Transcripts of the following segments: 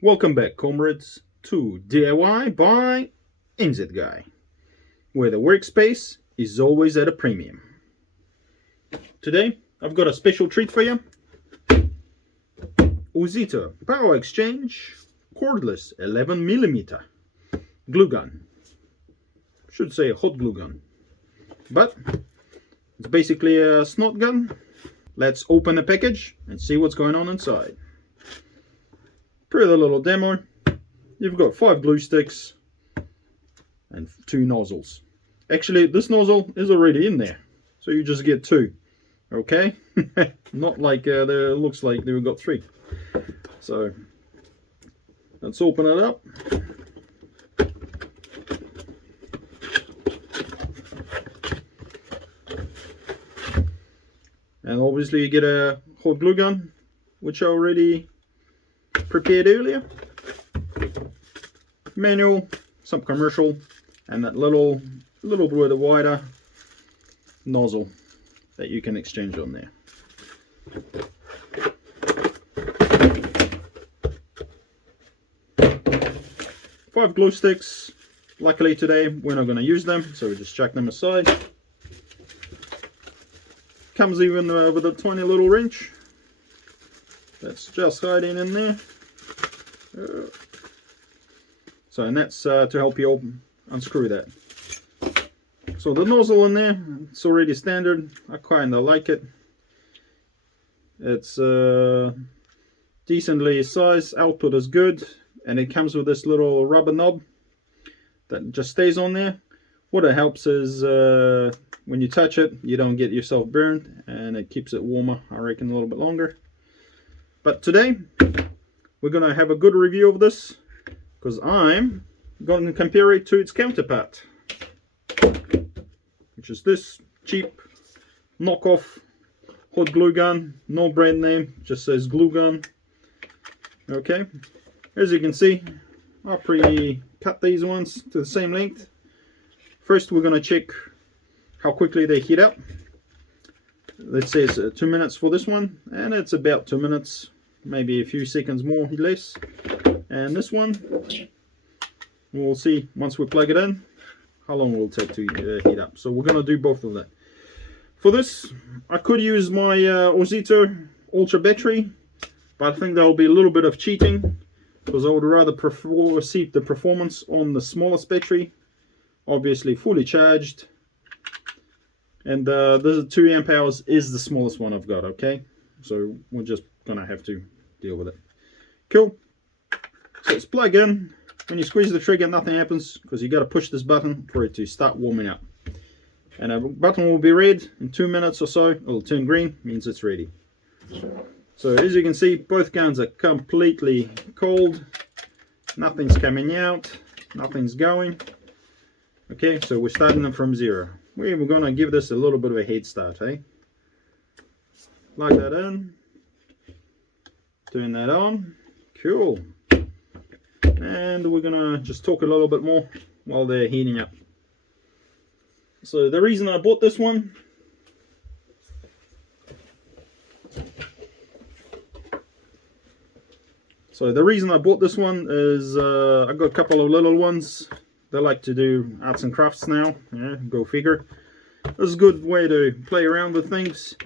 Welcome back, comrades, to DIY by NZguy, where the workspace is always at a premium. Today, I've got a special treat for you. OZITO Power Exchange Cordless 11mm glue gun. Should say a hot glue gun, but it's basically a snot gun. Let's open the package and see what's going on inside. Pretty little demo. You've got 5 glue sticks and 2 nozzles. Actually, this nozzle is already in there, so you just get 2. Okay, not like there looks like they've got 3. So let's open it up. And obviously you get a hot glue gun, which I already prepared earlier. Manual, some commercial, and that little bit wider nozzle that you can exchange on there. Five glue sticks. Luckily today we're not going to use them, so we just chuck them aside. Comes even with a tiny little wrench that's just hiding in there. So, and that's to help you unscrew that. So the nozzle in there, it's already standard. I kind of like it. It's decently sized, output is good, and it comes with this little rubber knob that just stays on there. What it helps is when you touch it, you don't get yourself burned, and it keeps it warmer, I reckon, a little bit longer. But today, we're going to have a good review of this, because I'm going to compare it to its counterpart, which is this cheap knockoff hot glue gun. No brand name, just says glue gun. Okay, as you can see, I pre-cut these ones to the same length. First, we're going to check how quickly they heat up. It says 2 minutes for this one, and it's about 2 minutes, maybe a few seconds more or less. And this one, we'll see once we plug it in how long it will take to heat up. So we're going to do both of that. For this, I could use my OZITO Ultra battery, but I think that will be a little bit of cheating, because I would rather see the performance on the smallest battery, obviously fully charged. And this 2 amp hours is the smallest one I've got. Okay, so we're just gonna have to deal with it. Cool. So it's plug in. When you squeeze the trigger, nothing happens, because you got to push this button for it to start warming up. And a button will be red in 2 minutes or so. It'll turn green, means it's ready. So as you can see, both guns are completely cold. Nothing's coming out, nothing's going. Okay, so we're starting them from 0. We're going to give this a little bit of a head start, eh? Plug that in. Turn that on. Cool. And we're going to just talk a little bit more while they're heating up. So the reason I bought this one, is I got a couple of little ones. They like to do arts and crafts now, yeah, go figure. It's a good way to play around with things,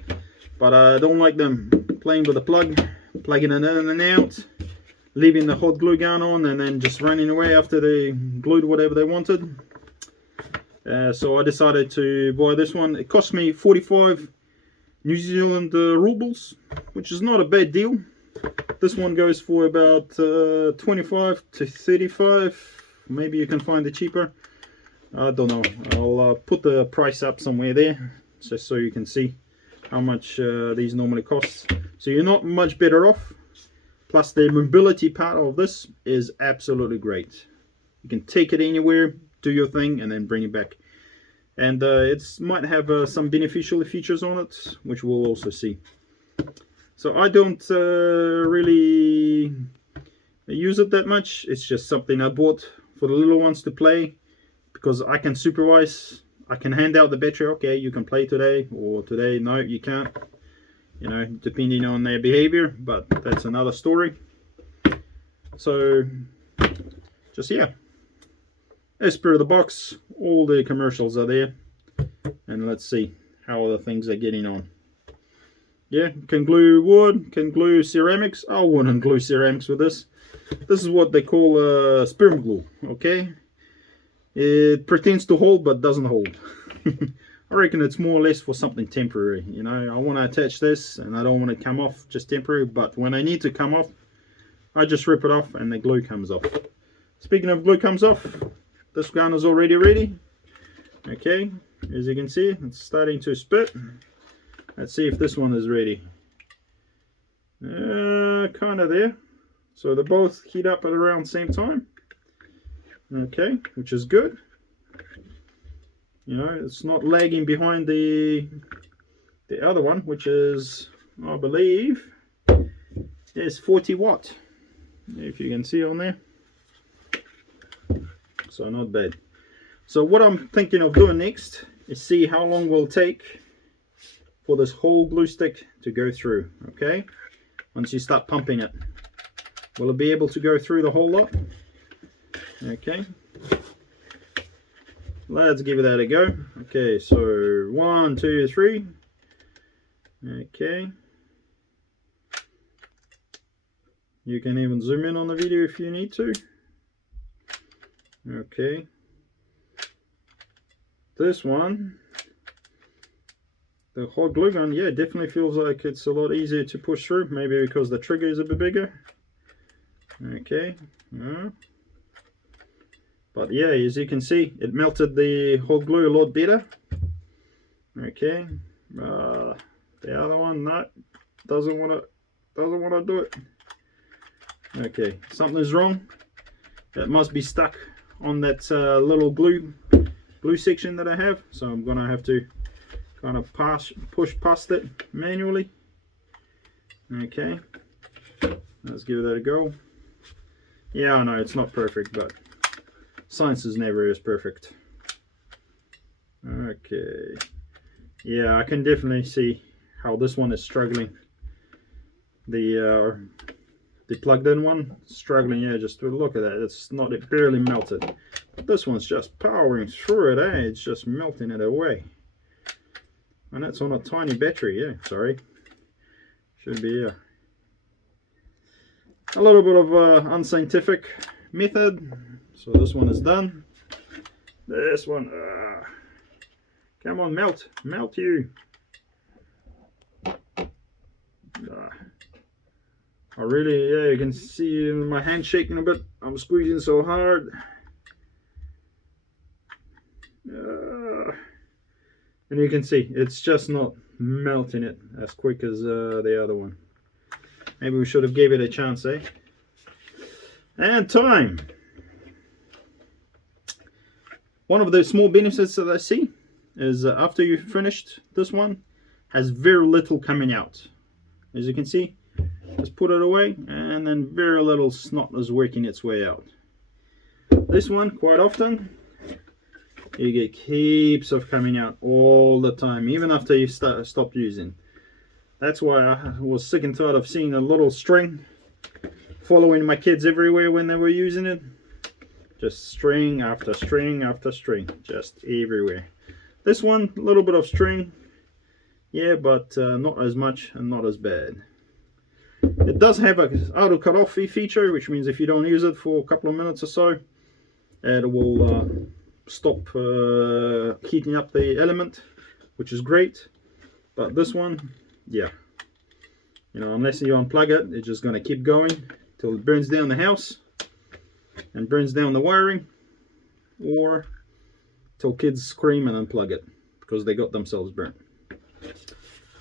but I don't like them playing with the plug, plugging it in and out, leaving the hot glue gun on, and then just running away after they glued whatever they wanted. So I decided to buy this one. It cost me 45 New Zealand rubles, which is not a bad deal. This one goes for about 25 to 35. Maybe you can find it cheaper. I don't know. I'll put the price up somewhere there, just so you can see how much these normally cost. So you're not much better off. Plus the mobility part of this is absolutely great. You can take it anywhere, do your thing, and then bring it back. And it might have some beneficial features on it, which we'll also see. So I don't really use it that much. It's just something I bought for the little ones to play, because I can supervise. I can hand out the battery. Okay, you can play today, or today no, you can't. You know, depending on their behavior, but that's another story. So just, yeah, as per the box, all the commercials are there, and let's see how the things are getting on. Yeah, can glue wood, can glue ceramics. I wouldn't glue ceramics with this. This is what they call sperm glue, okay? It pretends to hold but doesn't hold. I reckon it's more or less for something temporary. You know, I want to attach this and I don't want it to come off just temporary, but when I need to come off, I just rip it off and the glue comes off. Speaking of glue comes off, this gun is already ready. Okay, as you can see, it's starting to spit. Let's see if this one is ready. Kind of there. So they both heat up at around the same time. Okay, which is good. You know, it's not lagging behind the other one, which is, I believe, is 40 watt. If you can see on there. So not bad. So what I'm thinking of doing next is see how long will it take for this whole glue stick to go through. Okay, once you start pumping it, will it be able to go through the whole lot? Okay, let's give that a go. Okay, so 1, 2, 3. Okay, you can even zoom in on the video if you need to. Okay, this one, the hot glue gun, yeah, definitely feels like it's a lot easier to push through, maybe because the trigger is a bit bigger. Okay, but yeah, as you can see, it melted the hot glue a lot better. Okay, the other one, no, doesn't want to do it. Okay, something's wrong. It must be stuck on that little glue section that I have, so I'm gonna have to kind of push past it manually. Okay, let's give that a go. Yeah, I know it's not perfect, but science is never as perfect. Okay, yeah, I can definitely see how this one is struggling. The plugged in one struggling. Yeah, just look at that, it's not, it barely melted. But this one's just powering through it, eh? It's just melting it away. And that's on a tiny battery. Yeah, sorry, should be a little bit of unscientific method. So this one is done. This one, come on, melt you. I really, yeah, you can see my hand shaking a bit. I'm squeezing so hard. And you can see it's just not melting it as quick as the other one. Maybe we should have gave it a chance, eh? And time. One of the small benefits that I see is after you've finished this one, has very little coming out. As you can see, just put it away and then very little snot is working its way out. This one, quite often, you get heaps of coming out all the time, even after you stop using. That's why I was sick and tired of seeing a little string following my kids everywhere when they were using it. Just string after string after string, just everywhere. This one, a little bit of string, yeah, but not as much and not as bad. It does have an auto cutoff feature, which means if you don't use it for a couple of minutes or so, it will stop heating up the element, which is great. But this one, yeah, you know, unless you unplug it, it's just going to keep going till it burns down the house and burns down the wiring, or till kids scream and unplug it because they got themselves burnt.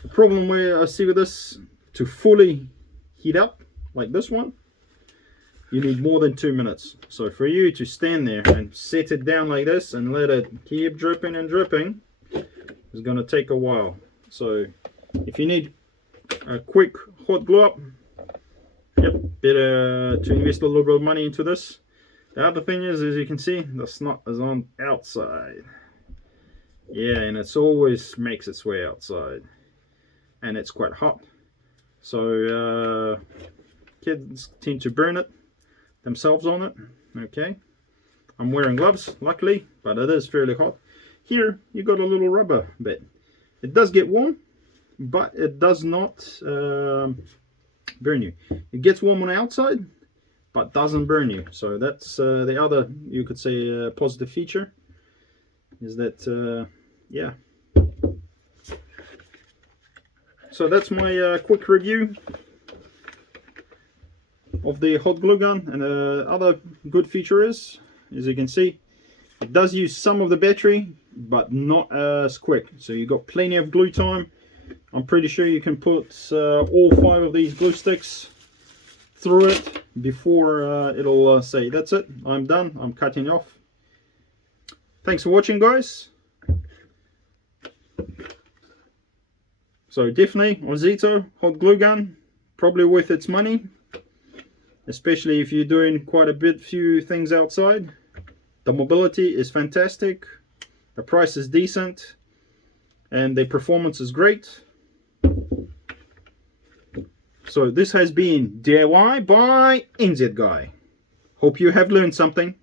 The problem where I see with this, to fully heat up like this one, you need more than 2 minutes. So for you to stand there and set it down like this and let it keep dripping and dripping is going to take a while. So if you need a quick hot glue up, yep, better to invest a little bit of money into this. The other thing is, as you can see, the snot is on outside. Yeah, and it's always makes its way outside, and it's quite hot. So kids tend to burn it. themselves on it. Okay, I'm wearing gloves, luckily, but it is fairly hot. Here you got a little rubber bit. It does get warm, but it does not burn you. It gets warm on the outside, but doesn't burn you. So that's the other, you could say, positive feature, is that yeah. So that's my quick review of the hot glue gun. And the other good feature is, as you can see, it does use some of the battery, but not as quick. So you've got plenty of glue time. I'm pretty sure you can put all 5 of these glue sticks through it before it'll say, that's it, I'm done, I'm cutting off. Thanks for watching, guys. So definitely OZITO hot glue gun, probably worth its money, especially if you're doing quite a few things outside. The mobility is fantastic, the price is decent, and the performance is great. So this has been DIY by NZ Guy. Hope you have learned something.